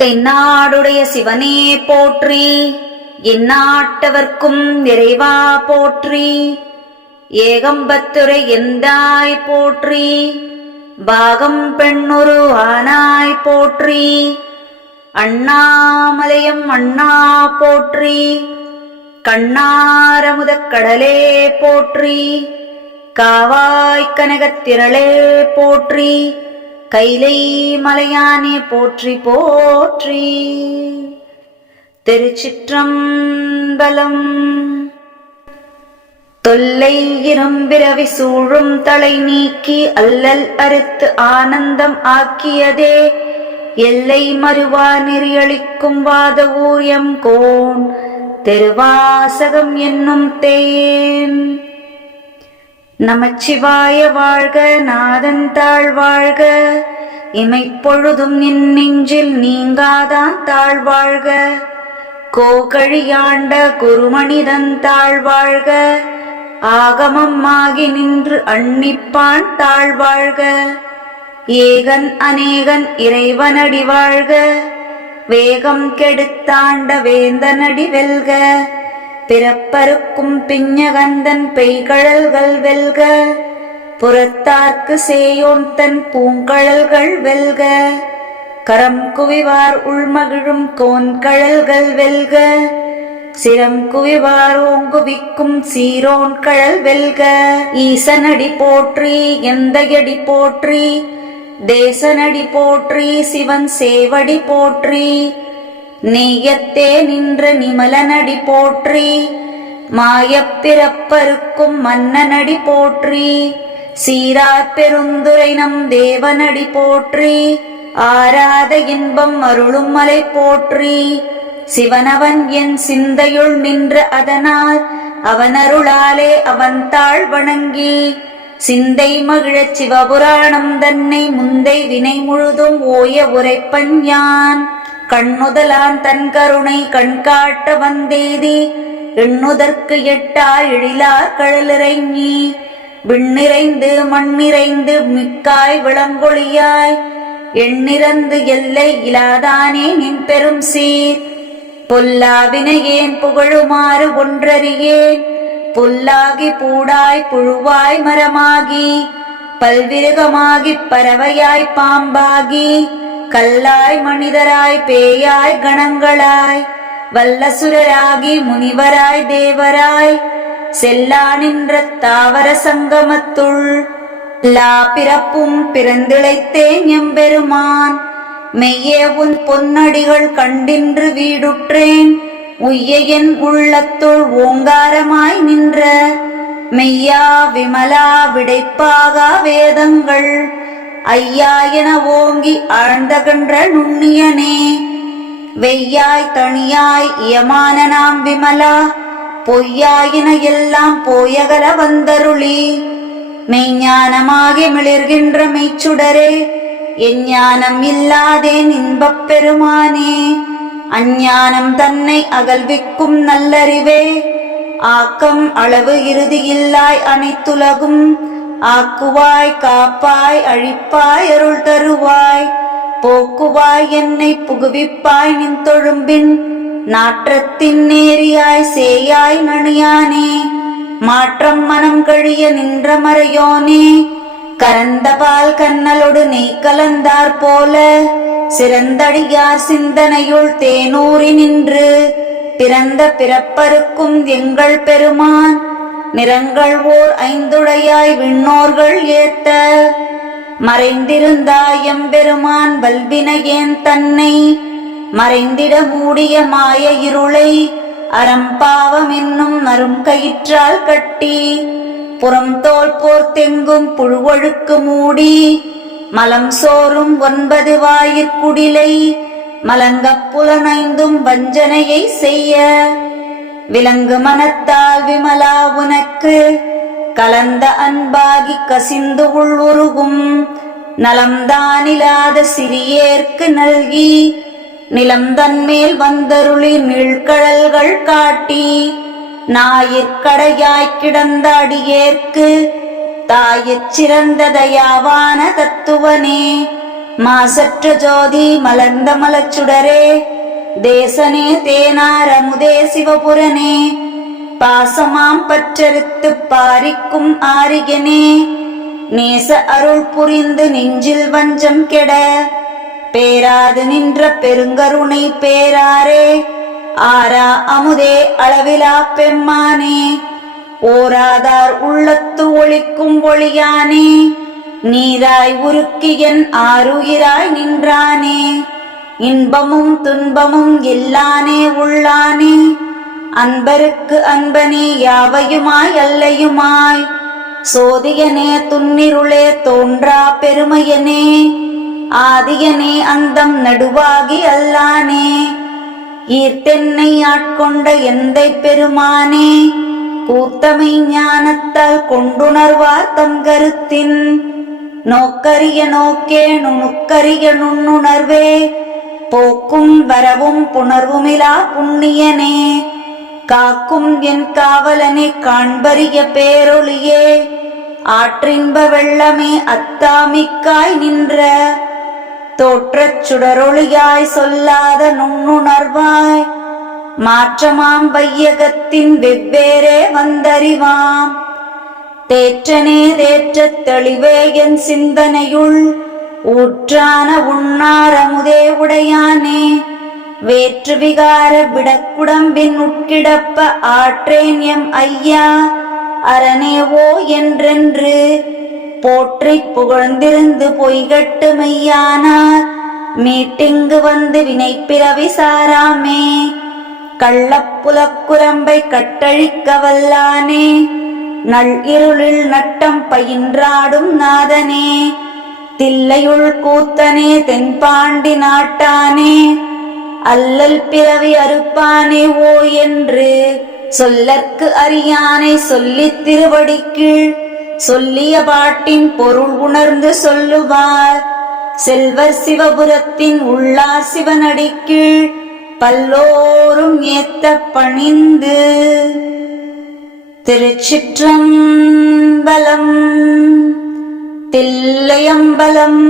தென்னாடுடைய சிவனே போற்றி எந்நாட்டவர்க்கும் நிறைவா போற்றி. ஏகம்பத்துரை எந்தாய் போற்றி பாகம் பெண்ணுரு ஆனாய் போற்றி. அண்ணாமலையம் அண்ணா போற்றி கண்ணாரமுத கடலே போற்றி. காவாய் கனகத்திரளே போற்றி. கைலை மலையானே போற்றி போற்றி. திருச்சிற்றம்பலம். தொல்லை இரும்பிரவி சூழும் தலை நீக்கி அல்லல் அறுத்து ஆனந்தம் ஆக்கியதே. எல்லை மறுவா நெறியளிக்கும் வாத ஊயம் கோன். திருவாசகம் என்னும் தேன். நமச்சிவாய வாழ்க நாதன் தாழ் வாழ்க. இமைப்பொழுதும் நின் நெஞ்சில் நீங்காதான் தாழ் வாழ்க. கோகழியாண்ட குருமணிதன் தாழ் வாழ்க. ஆகமம் ஆகி நின்று அன்னிப்பான் தாழ் வாழ்க. ஏகன் அநேகன் இறைவனடி வாழ்க. வேகம் கெடுத்தாண்ட வேந்தனடி வெல்க. பிறப்பருக்கும் பிஞ்சகந்தன் பெய்கழல்கள் வெல்க புறத்தார்க்கு சேயோன் தன் பூங்கழல்கள் வெல்க கரம் குவிவார் உள்மகிழும் கோன்கழல்கள் வெல்க சிரம் குவிவார் ஓங்குவிக்கும் சீரோன் கழல் வெல்க. ஈசனடி போற்றி எந்தையடி போற்றி தேசனடி போற்றி சிவன் சேவடி போற்றி நீயத்தே நின்ற நிமலனடி போற்றி மாயப்பிறப்பருக்கும் மன்னனடி போற்றி சீரார் பெருந்துரை நம் தேவனடி போற்றி ஆராத இன்பம் அருளும் மலை போற்றி சிவனவன் என் சிந்தையுள் நின்ற அதனால் அவனருளாலே அவன் தாழ் வணங்கி சிந்தை மகிழச் சிவபுராணம் தன்னை முந்தை வினை முழுதும் ஓய உரைப்பன் யான். கண்ணுதலான் தன் கருணை கண்காட்ட வந்தேதி எண்ணுதற்கு எட்டா எழிலார் கடலிறங்கி விண்ணிறைந்து மண்ணிறைந்து மிக்காய் விளங்கொழியாய் எண்ணிறந்து எல்லை இலாதானே நின் பெரும் சீர். பொல்லாவினையேன் புகழுமாறு ஒன்றறியேன்? புல்லாகி பூடாய் புழுவாய் மரமாகி பல்விருகமாகி பறவையாய் பாம்பாகி கல்லாய் மனிதராய் பேயாய் கணங்களாய் வல்லசுரராகி முனிவராய் தேவராய் செல்லா நின்ற தாவர சங்கமத்துள் லா பிறப்பும் பிறந்திழைத்தேன் எம்பெருமான். மெய்யே உன் பொன்னடிகள் கண்டின்று வீடுற்றேன். உய்ய என் உள்ளத்துள் ஓங்காரமாய் நின்ற மெய்யா விமலா விடைப்பாகா வேதங்கள். ஐயா என ஓங்கி ஆழ்ந்தகன்ற நுண்ணியனே. வெய்யாய் தனியாய் இயமான நாம் விமலா பொய்யாயின எல்லாம் போயகல வந்தருளி. மெய்ஞானமாகி மிளிர்கின்ற மெய்ச்சுடரே எஞ்ஞானம் இல்லாதே இன்பப் பெருமானே. அஞ்ஞானம் தன்னை அகல்விக்கும் நல்லறிவே ஆக்கம் அளவு இறுதியில்லாய் அனைத்துலகும். ஆக்குவாய் காப்பாய் அழிப்பாய் அருள் தருவாய். போக்குவாய் என்னை புகுவிப்பாய் நின் தொழும்பின் நாற்றத்தின் நேரியாய் சேயாய் நணியானே மாற்றம் மனம் கழிய நின்ற மறையோனே. கரந்த பால் கண்ணலொடு நெய் கலந்தார் போல சிறந்தடியார் சிந்தனையுள் தேனூறி நின்று பிறந்த பிறப்பருக்கும் எங்கள் பெருமான் நிறங்கள் ஓர் ஐந்துடையாய் விண்ணோர்கள் ஏத்த. மறைந்திருந்தாயம் பெருமான் வல்வினையேன் தன்னை. மறைந்திட மூடிய மாய இருளை அறம்பாவம் என்னும் நரும் கயிற்றால் கட்டி. புறம் தோல் போர்த்தெங்கும் புழுவழுக்கு மூடி. மலம் சோறும் ஒன்பது வாயிற்குடிலை. மலங்கப் புலனைந்தும் வஞ்சனையை செய்ய. விலங்கு மனத்தால் விமலா உனக்கு. கலந்த அன்பாகி கசிந்து உள்ளுருகும். நலம்தானிலாத சிறியேற்கு நல்கி. நிலம் தன்மேல் வந்தருளி நீழ்கழல்கள் காட்டி. நாயிற்கடையாய் கிடந்த அடியேற்கு. தாயிற் சிறந்த தயாவான தத்துவனே. மாசற்ற ஜோதி மலர்ந்த மலச்சுடரே. தேசனே தேனாரமுதே சிவபுரனே பாசமாம் பற்றறுத்து பாரிக்கும் ஆரிகனே நேச அருள் புரிந்து நெஞ்சில் வஞ்சம் கெட பேராது நின்ற பெருங்கருணை பேராரே ஆரா அமுதே அளவிலா பெம்மானே ஓராதார் உள்ளத்து ஒளிக்கும் ஒளியானே நீராய் உருக்கியன் ஆருயிராய் நின்றானே. இன்பமும் துன்பமும் எல்லானே உள்ளானே. அன்பருக்கு அன்பனே யாவையுமாய் அல்லையுமாய்? சோதியனே துன்னிருளே தோன்றா பெருமையனே. ஆதியனே அந்தம் நடுவாகி அல்லானே. ஈர்த்தென்னை ஆட்கொண்ட எந்தை பெருமானே. கூத்தமை ஞானத்தால் கொண்டுணர்வார் தம் கருத்தின். நோக்கரிய நோக்கே நுணுக்கரிய நுண்ணுணர்வே. போக்கும் வரவும் புணர்வுமிலா புண்ணியனே. காக்கும் என் காவலனே காண்பறிய பேரொழியே. ஆற்றின்ப வெள்ளமே அத்தாமிக்காய் நின்ற. தோற்றச் சுடரொளியாய் சொல்லாத நுண்ணுணர்வாய். மாற்றமாம் வையகத்தின் வெவ்வேறே வந்தறிவாம். தேற்றனே தேற்றத் தெளிவே என் சிந்தனையுள். ஊற்றான உண்ணாரமுதே உடையானே வேற்று விகார விடக்குடம்பின் உட்கிடப்ப ஆற்றேன் எம் ஐயா அரணேவோ என்றென்று போற்றி புகழ்ந்திருந்து பொய்கட்டு மெய்யானார் மீட்டிங்கு வந்து வினைப்பிறவி சாராமே கள்ளப்புலக்குரம்பை கட்டழிக்க வல்லானே நள் இருளில் நட்டம் பயின்றாடும் நாதனே தில்லையுள் கூத்தனே தென்பாண்டி நாட்டானே அல்லல் பிறவி அறுப்பானே ஓ என்று சொல்லற்கு அறியானை சொல்லித் திருவடிக்கீழ் சொல்லிய பாட்டின் பொருள் உணர்ந்து சொல்லுவார். செல்வர் சிவபுரத்தின் உள்ளார் சிவனடிக்கீழ் பல்லோரும் ஏத்த பணிந்து. திருச்சிற்றம்பலம் தில்லையம்பலம்